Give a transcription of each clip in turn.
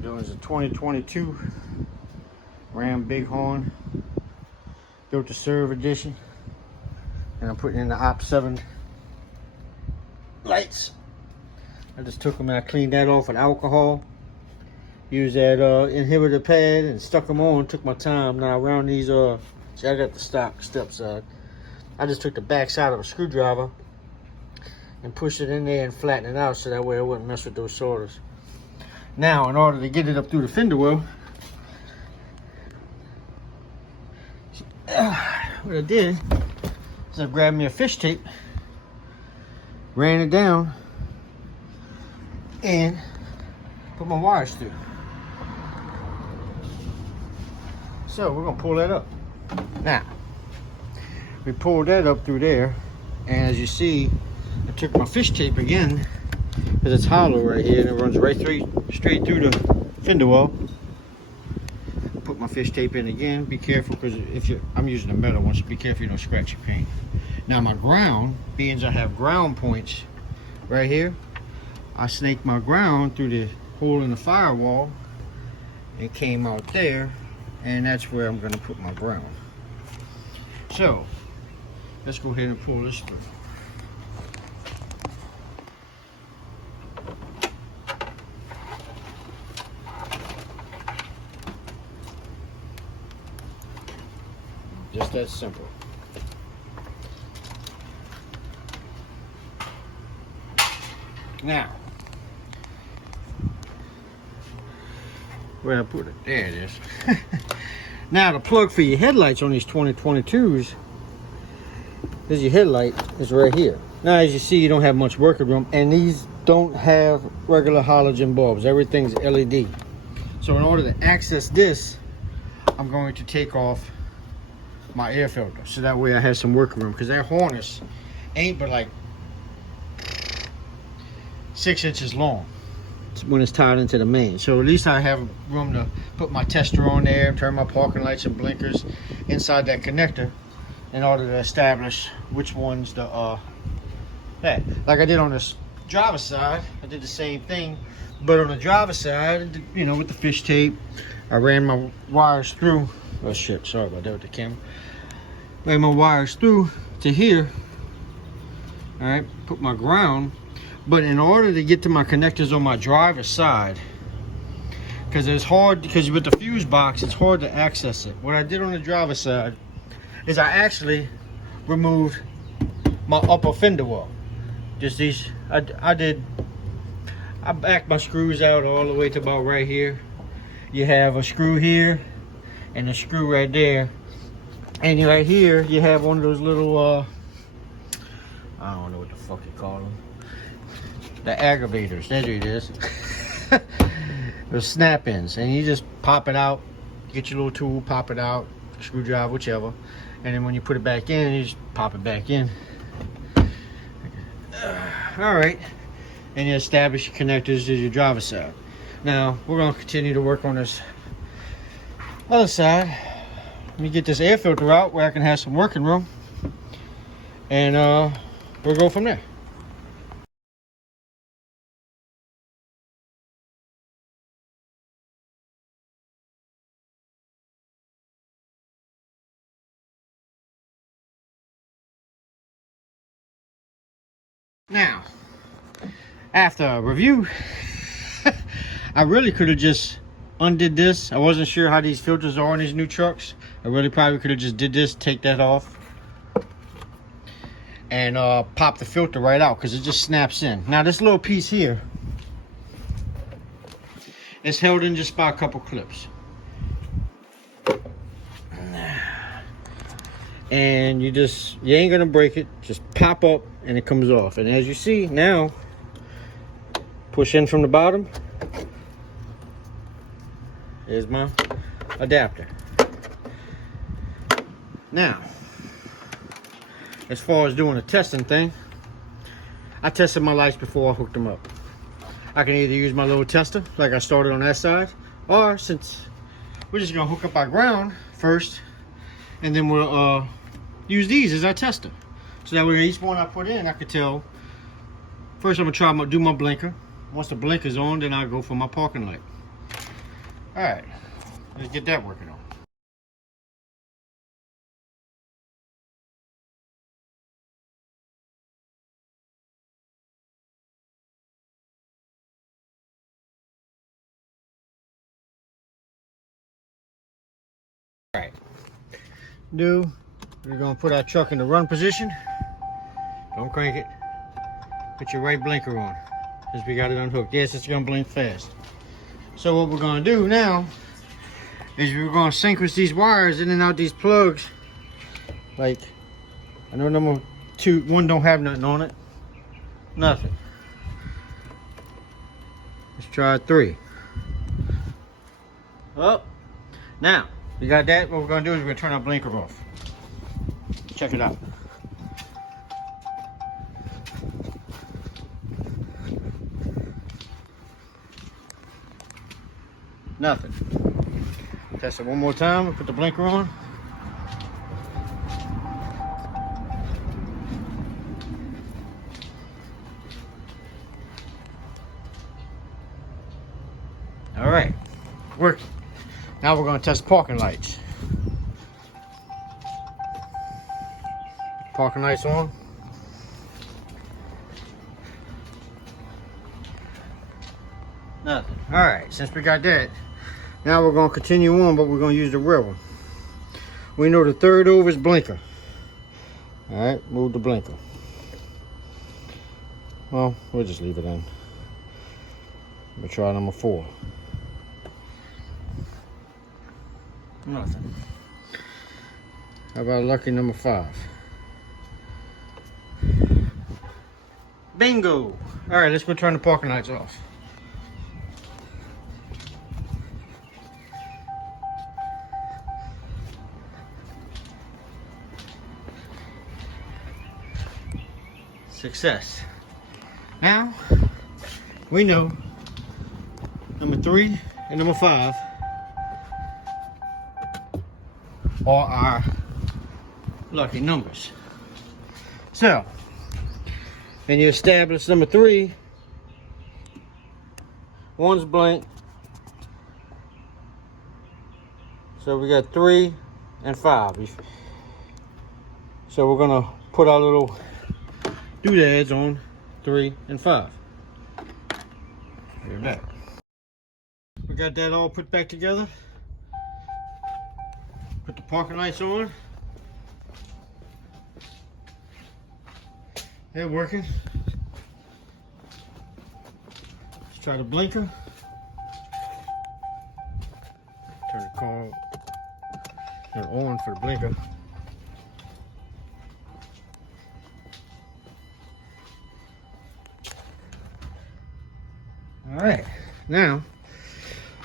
There was a 2022 Ram Bighorn, built to serve edition, and I'm putting in the opt7 lights. I just took them and I cleaned that off with alcohol, used that inhibitor pad and stuck them on. Took my time. Now around these see, I got the stock step side. I just took the back side of a screwdriver and pushed it in there and flattened it out so that way it wouldn't mess with those soliders. Now, in order to get it up through the fender well, what I did is I grabbed me a fish tape, ran it down, and put my wires through. So we're gonna pull that up. Now, we pulled that up through there, and as you see, I took my fish tape again, because it's hollow right here and it runs right straight through the fender well. Put my fish tape in again. Be careful, because I'm using a metal one, so be careful you don't scratch your paint. Now my ground, being I have ground points right here, I snaked my ground through the hole in the firewall. It came out there, and that's where I'm going to put my ground. So let's go ahead and pull this through. Just that simple. Now, where I put it? There it is. Now, the plug for your headlights on these 2022s, is your headlight is right here. Now, as you see, you don't have much working room, and these don't have regular halogen bulbs. Everything's LED. So in order to access this, I'm going to take off my air filter, so that way I have some working room, because that harness ain't but like 6 inches long when it's tied into the main. So at least I have room to put my tester on there, turn my parking lights and blinkers inside that connector in order to establish which one's the that. Like I did on this driver's side, I did the same thing, but on the driver's side, you know, with the fish tape, I ran my wires through. Oh shit, sorry about that with the camera. Ran my wires through to here. Alright, put my ground. But in order to get to my connectors on my driver's side, because it's hard, because with the fuse box, it's hard to access it. What I did on the driver's side is I actually removed my upper fender well. Just these, I backed my screws out all the way to about right here. You have a screw here and a screw right there, and right here you have one of those little I don't know what the fuck you call them, the aggravators. There it is. Those snap-ins, and you just pop it out, get your little tool, pop it out, screwdriver, whichever, and then when you put it back in, you just pop it back in. All right, and you establish your connectors to your driver's side. Now we're going to continue to work on this other side. Let me get this air filter out where I can have some working room, and we'll go from there. Now, after a review, I really could have just undid this. I wasn't sure how these filters are on these new trucks. I really probably could have just did this, take that off, and pop the filter right out, because it just snaps in. Now this little piece here is held in just by a couple clips, and you ain't gonna break it. Just pop up and it comes off. And as you see now, push in from the bottom. Here's my adapter. Now, as far as doing a testing thing, I tested my lights before I hooked them up. I can either use my little tester like I started on that side, or since we're just gonna hook up our ground first, and then we'll use these as our tester. So that way each one I put in, I could tell. First I'm gonna do my blinker. Once the blinker's on, then I go for my parking light. All right, let's get that working on. All right, we're gonna put our truck in the run position. Don't crank it. Put your right blinker on, since we got it unhooked. Yes, it's gonna blink fast. So what we're gonna do now is we're gonna sequence these wires in and out these plugs. Like, I know number 1 don't have nothing on it. Nothing. Let's try 3. Up. Now, we got that. What we're gonna do is we're gonna turn our blinker off. Check it out. Nothing. Test it one more time. We'll put the blinker on. All right, working. Now we're going to test parking lights. Parking lights on. Nothing. All right, since we got that, now we're going to continue on, but we're going to use the rear one. We know the third over is blinker. All right, move the blinker. Well, we'll just leave it in. We'll try number 4. Nothing. How about lucky number 5? Bingo! All right, let's go turn the parking lights off. Success. Now, we know number 3 and number 5 are our lucky numbers. So, and you establish number 3, 1's blank. So we got 3 and 5. So we're gonna put our little doodads on 3 and 5. Here back. We got that all put back together. Put the parking lights on. They're working. Let's try the blinker. Turn the car on for the blinker. All right, now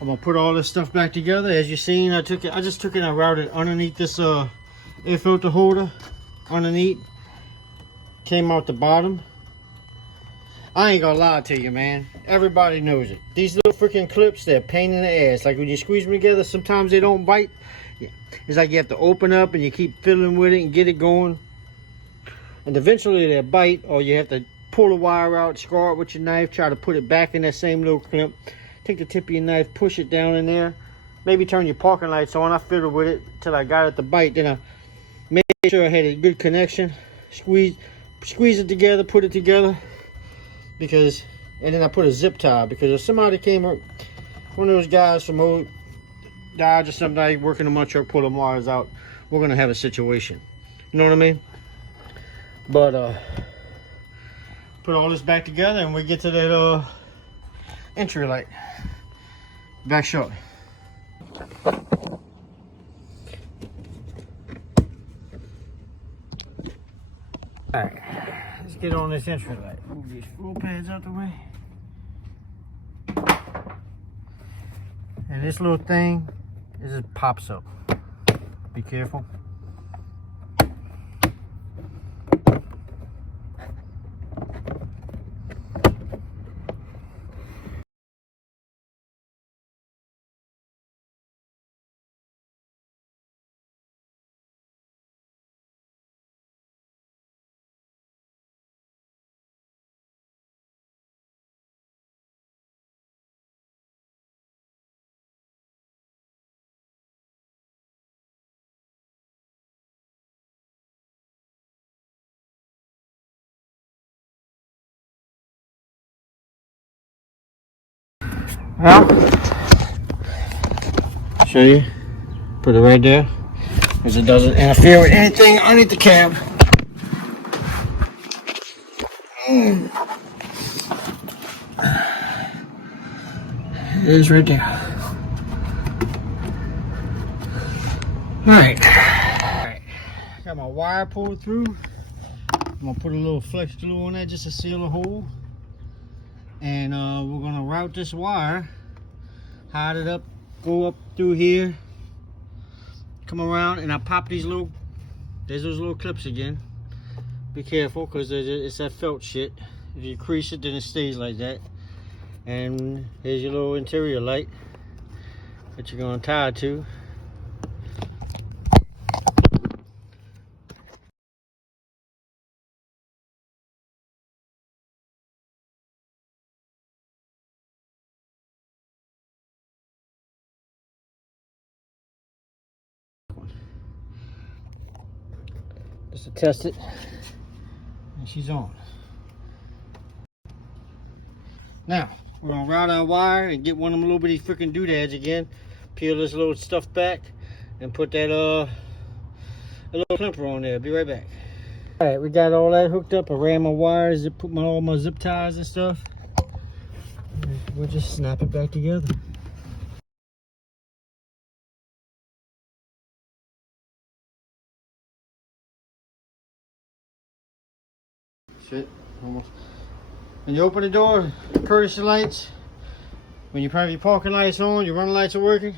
I'm gonna put all this stuff back together. As you've seen, I just took it and I routed underneath this air filter holder. Underneath, came out the bottom. I ain't gonna lie to you, man. Everybody knows it. These little freaking clips, they're a pain in the ass. Like when you squeeze them together, sometimes they don't bite. It's like you have to open up and you keep fiddling with it and get it going. And eventually they'll bite, or you have to pull the wire out, scar it with your knife, try to put it back in that same little clip. Take the tip of your knife, push it down in there. Maybe turn your parking lights on. I fiddled with it till I got it to bite. Then I made sure I had a good connection. Squeeze it together, put it together. And then I put a zip tie, because if somebody came up, one of those guys from old Dodge or somebody working on my truck, pull the wires out, we're gonna have a situation. You know what I mean? But put all this back together and we get to that entry light. Back shortly. Alright, let's get on this entry light. Move these floor pads out the way. And this little thing, it just pops up. Be careful. Well, show you. Put it right there, because it doesn't interfere with anything underneath the cab. It is right there. Alright. Got my wire pulled through. I'm gonna put a little flex glue on that just to seal the hole. And we're gonna route this wire, hide it up, go up through here, come around, and I pop these little, there's those little clips again. Be careful, because it's that felt shit. If you crease it, then it stays like that. And here's your little interior light that you're gonna tie it to. Just to test it. And she's on. Now, we're gonna route our wire and get one of them little bitty freaking doodads again. Peel this little stuff back and put that a little clamper on there. Be right back. Alright, we got all that hooked up. I ran my wires, put all my zip ties and stuff. We'll just snap it back together. Shit, almost. When you open the door, courtesy lights. When you have your parking lights on, your running lights are working.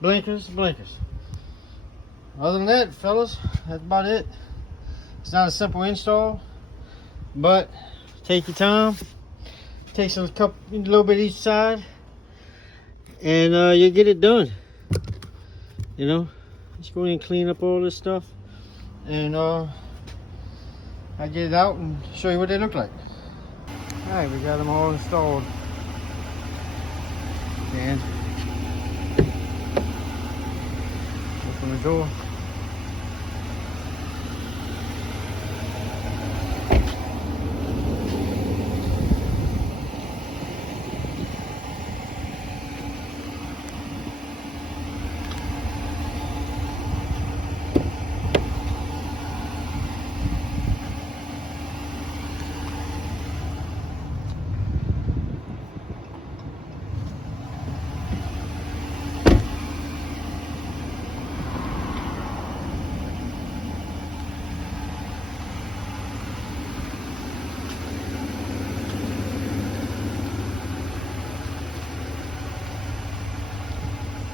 Blinkers, blinkers. Other than that, fellas, that's about it. It's not a simple install, but take your time. Takes a little bit each side, and you get it done. You know, just go in and clean up all this stuff, and I get it out and show you what they look like. All right, we got them all installed. And open the door.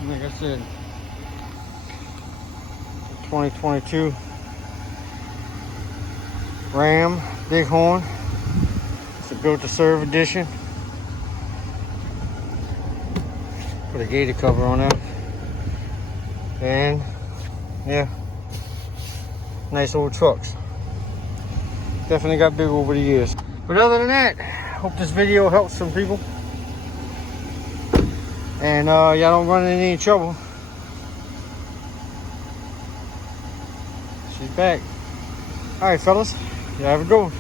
Like I said, 2022 Ram Bighorn. It's a built to serve edition. Put a gator cover on there. And yeah, nice old trucks. Definitely got big over the years. But other than that, hope this video helps some people. And y'all don't run into any trouble. She's back. All right, fellas, you have a good one.